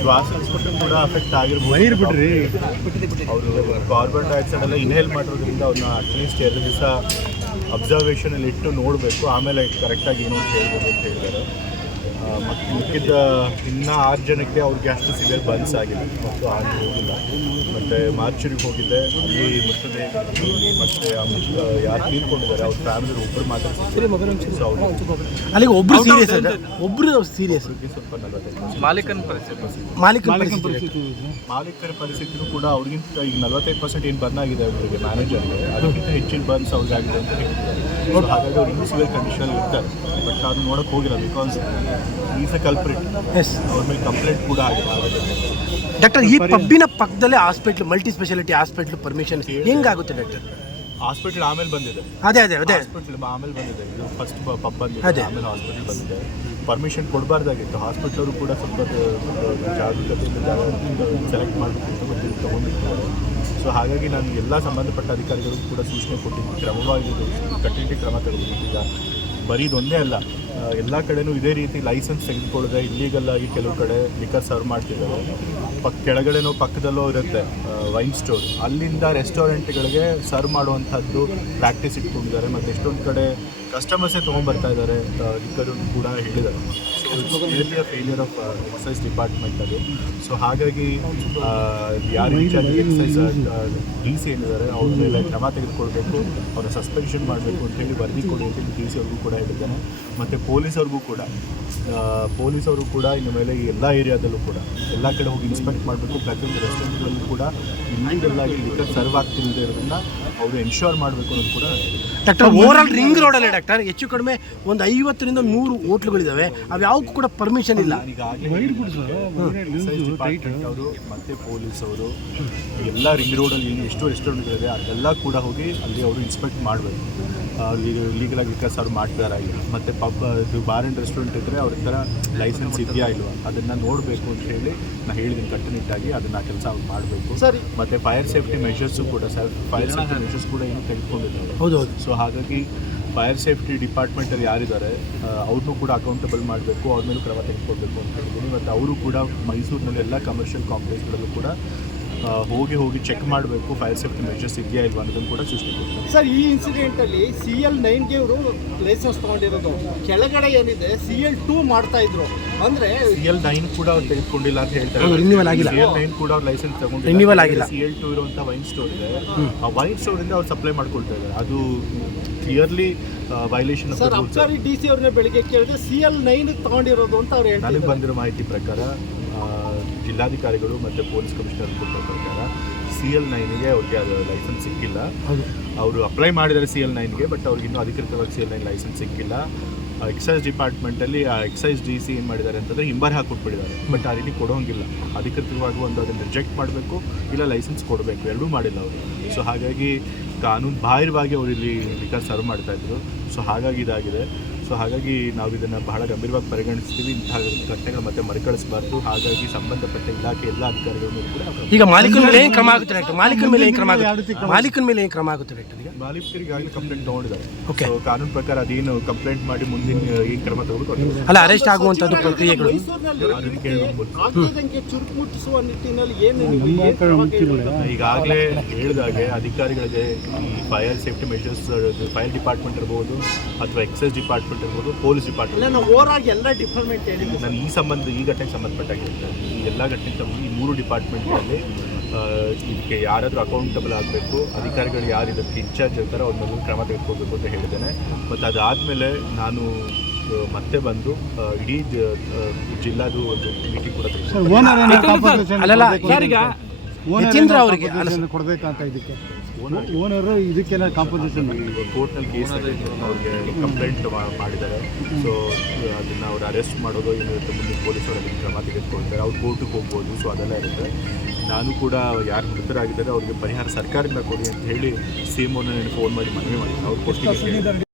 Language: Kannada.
ಶ್ವಾಸಕೋಶ ಕೂಡ ಅಫೆಕ್ಟ್ ಆಗಿರ್ಬೋದು. ಅವರು ಕಾರ್ಬನ್ ಡೈಆಕ್ಸೈಡ್ ಎಲ್ಲ ಇನ್ಹೇಲ್ ಮಾಡಿರೋದ್ರಿಂದ ಅವ್ರನ್ನ ಅಟ್ಲೀಸ್ಟ್ 2 ದಿವಸ ಅಬ್ಸರ್ವೇಷನಲ್ಲಿ ಇಟ್ಟು ನೋಡಬೇಕು, ಆಮೇಲೆ ಕರೆಕ್ಟಾಗಿ ಏನು ಅಂತ ಹೇಳ್ಬೋದು ಅಂತ ಹೇಳಿದ್ದಾರೆ. ಮತ್ತು ಮಿಕ್ಕಿದ್ದ ಇನ್ನೂ 6 ಜನಕ್ಕೆ ಅವ್ರಿಗೆ ಅಷ್ಟು ಸಿವಿಯರ್ ಬರ್ನ್ಸ್ ಆಗಿದೆ ಮತ್ತು ಆಗಿ ಹೋಗಿಲ್ಲ. ಮತ್ತು ಮಾರ್ಚುರಿಗೆ ಹೋಗಿದ್ದೆ, ಅಲ್ಲಿ ಮೃತದೇಹ ಮತ್ತು ಯಾರು ತೀರ್ಕೊಂಡಿದ್ದಾರೆ ಅವ್ರ ಫ್ಯಾಮಿಲಿ ಒಬ್ಬರು ಮಾತಾಡ್ತಾರೆ. ಸೊ ಅಲ್ಲಿಗೆ ಒಬ್ಬರು ಸೀರಿಯಸ್ ಸ್ವಲ್ಪ 45 ಮಾಲೀಕರ ಪರಿಸ್ಥಿತಿನೂ ಕೂಡ ಅವ್ರಿಗಿಂತ ಈಗ 45% ಏನು ಬರ್ನ್ ಆಗಿದೆ ಅವರಿಗೆ ಮ್ಯಾನೇಜರ್ಗೆ, ಅದಕ್ಕಿಂತ ಹೆಚ್ಚಿನ ಬರ್ನ್ಸ್ ಅವ್ರಿಗಾಗಿದೆ ಅಂತ ಹೇಳ್ತಿದ್ದಾರೆ. ಹಾಗಾಗಿ ಅವ್ರು ಇನ್ನೂ ಸಿವಿಯರ್ ಕಂಡೀಷನಲ್ಲಿ ಇರ್ತಾರೆ. ಬಟ್ ಅದು ನೋಡೋಕ್ಕೆ ಹೋಗಿಲ್ಲ, ಬಿಕಾಸ್ ಈಸ್ ಅ ಕಲ್ಪ್ರಿಟ್. ಅವ್ರ ಮೇಲೆ ಕಂಪ್ಲೇಂಟ್ ಕೂಡ ಆಗಿದೆ. ಡಾಕ್ಟರ್, ಈ ಪಬ್ಬಿನ ಪಕ್ಕದಲ್ಲೇ hospital, multi speciality hospital permission ಹೆಂಗಾಗುತ್ತೆ ಡಾಕ್ಟರ್? ಹಾಸ್ಪಿಟಲ್ ಆಮೇಲೆ ಬಂದಿದೆ. ಅದೇ ಹಾಸ್ಪಿಟಲ್ ಆಮೇಲೆ ಬಂದಿದೆ. ಇದು ಫಸ್ಟ್ ಪಬ್ ಬಂದಿದೆ, ಆಮೇಲೆ ಹಾಸ್ಪಿಟಲ್ ಬಂದಿದೆ. ಪರ್ಮಿಷನ್ ಕೊಡಬಾರ್ದಾಗಿತ್ತು. ಹಾಸ್ಪಿಟ್ಲ್ ಅವರು ಕೂಡ ಸ್ವಲ್ಪ ಜಾಗರೂಕತೆಯಿಂದ ಸೆಲೆಕ್ಟ್ ಮಾಡಬೇಕು ಅಂತ ತೊಗೊಂಡಿರ್ತಾರೆ. ಸೊ ಹಾಗಾಗಿ ನಾನು ಎಲ್ಲ ಸಂಬಂಧಪಟ್ಟ ಅಧಿಕಾರಿಗಳಿಗೂ ಕೂಡ ಸೂಚನೆ ಕೊಟ್ಟಿದ್ದು, ಕ್ರಮವಾಗಿ ಕಟ್ಟುನಿಟ್ಟಿನ ಕ್ರಮ ತಗೋಬೇಕು. ಈಗ ಬರೀ ಇದೊಂದೇ ಅಲ್ಲ, ಎಲ್ಲ ಕಡೆನೂ ಇದೇ ರೀತಿ ಲೈಸೆನ್ಸ್ ತೆಗೆದುಕೊಳ್ಳದೆ ಇಲ್ಲೀಗಲ್ ಆಗಿ ಕೆಲವು ಕಡೆ ಲಿಕರ್ ಸರ್ವ್ ಮಾಡ್ತಿದ್ದಾರೆ. ಕೆಳಗಡೆನೋ ಪಕ್ಕದಲ್ಲೋ ಇರುತ್ತೆ ವೈನ್ ಸ್ಟೋರ್, ಅಲ್ಲಿಂದ ರೆಸ್ಟೋರೆಂಟ್ಗಳಿಗೆ ಸರ್ವ್ ಮಾಡುವಂಥದ್ದು ಪ್ರಾಕ್ಟೀಸ್ ಇಟ್ಕೊಂಡಿದ್ದಾರೆ. ಮತ್ತು ಎಷ್ಟೊಂದು ಕಡೆ ಕಸ್ಟಮರ್ಸೇ ತೊಗೊಂಡ್ಬರ್ತಾ ಇದ್ದಾರೆ ಲಿಕ್ಕರು ಕೂಡ ಹೇಳಿದ್ದಾರೆ. So it's failure of exercise department ಅದು. ಸೊ ಹಾಗಾಗಿ ಯಾರು ಎಕ್ಸೈಸ್ DC ಏನಿದ್ದಾರೆ ಅವ್ರ ಮೇಲೆ ಕ್ರಮ ತೆಗೆದುಕೊಳ್ಬೇಕು, ಅವ್ರನ್ನ ಸಸ್ಪೆನ್ಷನ್ ಮಾಡಬೇಕು ಅಂತೇಳಿ ವರದಿ ಕೊಡಿ ಅಂತೇಳಿ DC ಅವ್ರಿಗೂ ಕೂಡ ಹೇಳಿದ್ದೇನೆ. ಮತ್ತು ಪೊಲೀಸವ್ರಿಗೂ ಕೂಡ ಇನ್ನು ಮೇಲೆ ಎಲ್ಲ ಏರಿಯಾದಲ್ಲೂ ಕೂಡ ಎಲ್ಲ ಕಡೆ ಹೋಗಿ ಇನ್ಸ್ಪೆಕ್ಟ್ ಮಾಡಬೇಕು. ಪ್ರತಿಯೊಂದು ರೆಸ್ಟೋರೆಂಟ್ಗಳಲ್ಲೂ ಕೂಡ ಇಲ್ಲಿಗೆಲ್ಲಾಗಿ ಲಿಕ್ಕರ್ ಸರ್ವ್ ಆಗ್ತಿಲ್ಲದೆ ಇರೋದನ್ನ ಅವರು ಎನ್ಶೋರ್ ಮಾಡಬೇಕು ಅನ್ನೋದು ಕೂಡ. ಡಾಕ್ಟರ್, ಓವರಾಲ್ ರಿಂಗ್ ರೋಡಲ್ಲೇ ಡಾಕ್ಟರ್ ಹೆಚ್ಚು ಕಡಿಮೆ ಒಂದು 50ರಿಂದ 100 ಹೋಟ್ಲುಗಳಿದ್ದಾವೆ, ಅವು ಯಾವಕ್ಕೂ ಕೂಡ ಪರ್ಮಿಷನ್ ಇಲ್ಲ. ಅವರು ಮತ್ತು ಪೊಲೀಸವರು ಎಲ್ಲ ರಿಂಗ್ ರೋಡಲ್ಲಿ ಎಷ್ಟು ರೆಸ್ಟೋರೆಂಟ್ಗಳಿದೆ ಅದೆಲ್ಲ ಕೂಡ ಹೋಗಿ ಅಲ್ಲಿ ಅವರು ಇನ್ಸ್ಪೆಕ್ಟ್ ಮಾಡಬೇಕು. ಲೀಗಲಾಗಿ ಲಿಕ್ಕರ್ ಸರ್ವ್ ಮಾಡ್ತಾರಾಗಿಲ್ಲ. ಮತ್ತು ಪಬ್ ಇದು ಬಾರ್ ಆ್ಯಂಡ್ ರೆಸ್ಟೋರೆಂಟ್ ಇದ್ದರೆ ಅವ್ರ ಥರ ಲೈಸೆನ್ಸ್ ಇದೆಯಾ ಇಲ್ವಾ ಅದನ್ನು ನೋಡಬೇಕು ಅಂತ ಹೇಳಿ ನಾನು ಹೇಳಿದ್ದೀನಿ ಕಟ್ಟುನಿಟ್ಟಾಗಿ. ಅದನ್ನು ಕೆಲಸ ಅವ್ರು ಮಾಡಬೇಕು. ಮತ್ತು ಫೈರ್ ಸೇಫ್ಟಿ ಮೆಷರ್ಸು ಕೂಡ ಏನು ತೆಗೆದುಕೊಂಡಿದ್ದಾರೆ. ಹೌದು. ಸೊ ಹಾಗಾಗಿ ಫೈರ್ ಸೇಫ್ಟಿ ಡಿಪಾರ್ಟ್ಮೆಂಟಲ್ಲಿ ಯಾರಿದ್ದಾರೆ ಅವ್ರನ್ನೂ ಕೂಡ ಅಕೌಂಟಬಲ್ ಮಾಡಬೇಕು, ಅವ್ರ ಮೇಲೂ ಕ್ರಮ ತೆಗೆದುಕೊಳ್ಬೇಕು ಅಂತ ಹೇಳಿದ್ದೀನಿ. ಮತ್ತು ಅವರು ಕೂಡ ಮೈಸೂರಿನಲ್ಲಿ ಎಲ್ಲ ಕಮರ್ಷಿಯಲ್ ಕಾಂಪ್ಲೆಕ್ಸ್ಗಳಲ್ಲೂ ಕೂಡ ಹೋಗಿ ಚೆಕ್ ಮಾಡಬೇಕು, ಫೈರ್ ಸೇಫ್ಟಿ ಮೆಷರ್ಸ್ ಇದೆಯಾ ಇಲ್ವಾ ಅನ್ನೋದನ್ನು ಕೂಡ ಸೂಚನೆ ಕೊಡ್ತಾರೆ. ಸರ್, ಈ ಇನ್ಸಿಡೆಂಟಲ್ಲಿ CL9ಗೆ ಅವರು ಲೈಸೆನ್ಸ್ ತೊಗೊಂಡಿರೋದು, ಕೆಳಗಡೆ ಏನಿದೆ CL2 ಮಾಡ್ತಾ ಇದ್ರು. ಅಂದರೆ CL9 ಕೂಡ ಅವ್ರು ತೆಗೆದುಕೊಂಡಿಲ್ಲ ಅಂತ ಹೇಳ್ತಾರೆ. CL9 ಕೂಡ ಅವ್ರು ಲೈಸೆನ್ಸ್ ತಗೊಂಡಿಲ್ಲ. CL2 ಇರುವಂಥ ವೈನ್ ಸ್ಟೋರ್ ಇದೆ, ಆ ವೈನ್ ಸ್ಟೋರಿಂದ ಅವ್ರು ಸಪ್ಲೈ ಮಾಡ್ಕೊಳ್ತಾ ಇದ್ದಾರೆ. ಅದು clearly violation of the rules. DC ಅವ್ರನ್ನ ಬೆಳಿಗ್ಗೆ ಕೇಳಿದ್ರೆ CL9 ತಗೊಂಡಿರೋದು ಅಂತ ಅವ್ರು ಹೇಳ್ತಾರೆ. ನನಗೆ ಬಂದಿರೋ ಮಾಹಿತಿ ಪ್ರಕಾರ ಜಿಲ್ಲಾಧಿಕಾರಿಗಳು ಮತ್ತು ಪೊಲೀಸ್ ಕಮಿಷನರ್ ಕೊಟ್ಟ ಪ್ರಕಾರ CL9ಗೆ ಅವ್ರಿಗೆ ಅದು ಲೈಸೆನ್ಸ್ ಸಿಕ್ಕಿಲ್ಲ. ಅವರು ಅಪ್ಲೈ ಮಾಡಿದ್ದಾರೆ CL9ಗೆ, ಬಟ್ ಅವ್ರಿಗೆ ಇನ್ನೂ ಅಧಿಕೃತವಾಗಿ CL9 ಲೈಸೆನ್ಸ್ ಸಿಕ್ಕಿಲ್ಲ. ಎಕ್ಸೈಸ್ ಡಿಪಾರ್ಟ್ಮೆಂಟಲ್ಲಿ ಆ ಎಕ್ಸೈಸ್ DC ಏನು ಮಾಡಿದ್ದಾರೆ ಅಂತಂದರೆ ಹಿಂಬರ್ ಹಾಕ್ಕೊಟ್ಬಿಟ್ಟಿದ್ದಾರೆ. ಬಟ್ ಆ ರೀತಿ ಕೊಡೋಂಗಿಲ್ಲ, ಅಧಿಕೃತವಾಗಿ ಒಂದು ಅದನ್ನು ರಿಜೆಕ್ಟ್ ಮಾಡಬೇಕು, ಇಲ್ಲ ಲೈಸೆನ್ಸ್ ಕೊಡಬೇಕು, ಎರಡೂ ಮಾಡಿಲ್ಲ ಅವರು. ಸೊ ಹಾಗಾಗಿ ಕಾನೂನು ಬಾಹಿರವಾಗಿ ಅವರು ಇಲ್ಲಿ ಲಿಕ್ಕರ್ ಸರ್ವ್ ಮಾಡ್ತಾಯಿದ್ರು. ಸೊ ಹಾಗಾಗಿ ಇದಾಗಿದೆ. ಸೊ ಹಾಗಾಗಿ ನಾವು ಇದನ್ನು ಬಹಳ ಗಂಭೀರವಾಗಿ ಪರಿಗಣಿಸ್ತೀವಿ. ಇಂತಹ ಘಟನೆಗಳು ಮತ್ತೆ ಮರುಕಳಿಸಬಾರ್ದು. ಹಾಗಾಗಿ ಸಂಬಂಧಪಟ್ಟ ಇಲಾಖೆ ಎಲ್ಲ ಅಧಿಕಾರಿಗಳು ಕೂಡ ಈಗ ಮಾಲೀಕನ ಮೇಲೆ ಏನು ಕ್ರಮ ಆಗುತ್ತೆ ಡಾಕ್ಟರ್? ಮಾಲೀಕನ ಮೇಲೆ ಏನು ಕ್ರಮ ಆಗುತ್ತೆ ಡಾಕ್ಟರ್? ಈಗ ಮಾಲೀಕರಿಗೆ ಆಗಲಿ ಕಂಪ್ಲೇಂಟ್ ತೊಗೊಂಡಿದ್ದಾರೆ. ಸೊ ಕಾನೂನು ಪ್ರಕಾರ ಅದೇನು ಕಂಪ್ಲೇಂಟ್ ಮಾಡಿ ಮುಂದಿನ ಏನು ಕ್ರಮ ತಗೋಬೇಕು, ಅಲ್ಲ ಅರೆಸ್ಟ್ ಆಗುವಂಥದ್ದು ಪ್ರಕ್ರಿಯೆಗಳು ಚುರುಕು ಮುಟ್ಟಿಸುವ ನಿಟ್ಟಿನಲ್ಲಿ ಏನು ಈಗಾಗಲೇ ಹೇಳಿದಾಗೆ ಅಧಿಕಾರಿಗಳಿಗೆ ಈ fire safety measures, fire department ಇರ್ಬೋದು ಅಥವಾ ಎಕ್ಸೈಸ್ ಡಿಪಾರ್ಟ್ಮೆಂಟ್ ಇರ್ಬೋದು, ಪೊಲೀಸ್ ಡಿಪಾರ್ಟ್ಮೆಂಟ್, ಎಲ್ಲ ಡಿಪಾರ್ಟ್ಮೆಂಟ್ ನಾನು ಈ ಘಟನೆಗೆ ಸಂಬಂಧಪಟ್ಟಾಗಿ ಹೇಳ್ತೇನೆ. ಈ ಎಲ್ಲ ಘಟನೆಗೆ ಸಂಬಂಧ ಈ 3 ಡಿಪಾರ್ಟ್ಮೆಂಟ್ಗಳಲ್ಲಿ ಇದಕ್ಕೆ ಯಾರಾದರೂ ಅಕೌಂಟಬಲ್ ಆಗಬೇಕು, ಅಧಿಕಾರಿಗಳು ಯಾರು ಇದಕ್ಕೆ ಇನ್ಚಾರ್ಜ್ ಇರ್ತಾರೋ ಅವ್ರ ಮೇಲೆ ಕ್ರಮ ತೆಗೆದುಕೋಬೇಕು ಅಂತ ಹೇಳಿದ್ದೇನೆ. ಮತ್ತು ಅದಾದಮೇಲೆ ನಾನು ಮತ್ತೆ ಬಂದು ಇಡೀ ಜಿಲ್ಲಾದು ಒಂದು ಮೀಟಿಂಗ್ ಕೂಡ ಕೊಡಬೇಕಂತ. ಇದಕ್ಕೆ ಓನರು ಇದಕ್ಕೇನ ಕಾಂಪನ್ಸೇಷನ್ ಕೋರ್ಟ್ನಲ್ಲಿ ಕೇಸ್ ಅವ್ರಿಗೆ ಕಂಪ್ಲೇಂಟ್ ಮಾಡಿದ್ದಾರೆ. ಸೊ ಅದನ್ನು ಅವ್ರು ಅರೆಸ್ಟ್ ಮಾಡೋದು ಏನಿರುತ್ತೆ, ಮುಂದೆ ಪೊಲೀಸರು ಅದಕ್ಕೆ ಕ್ರಮ ತೆಗೆದುಕೊಳ್ತಾರೆ, ಅವ್ರು ಕೋರ್ಟಿಗೆ ಹೋಗ್ಬೋದು. ಸೊ ಅದೆಲ್ಲ ಇರುತ್ತೆ. ನಾನು ಕೂಡ ಯಾರು ಮೃತರಾಗಿದ್ದಾರೆ ಅವ್ರಿಗೆ ಪರಿಹಾರ ಸರ್ಕಾರದಿಂದ ಕೊಡಿ ಅಂತ ಹೇಳಿ CM ಅವ್ರನ್ನ ಫೋನ್ ಮಾಡಿ ಮನವಿ ಮಾಡಿದ್ದೀನಿ. ಅವ್ರು ಕೊಡ್ತೀನಿ.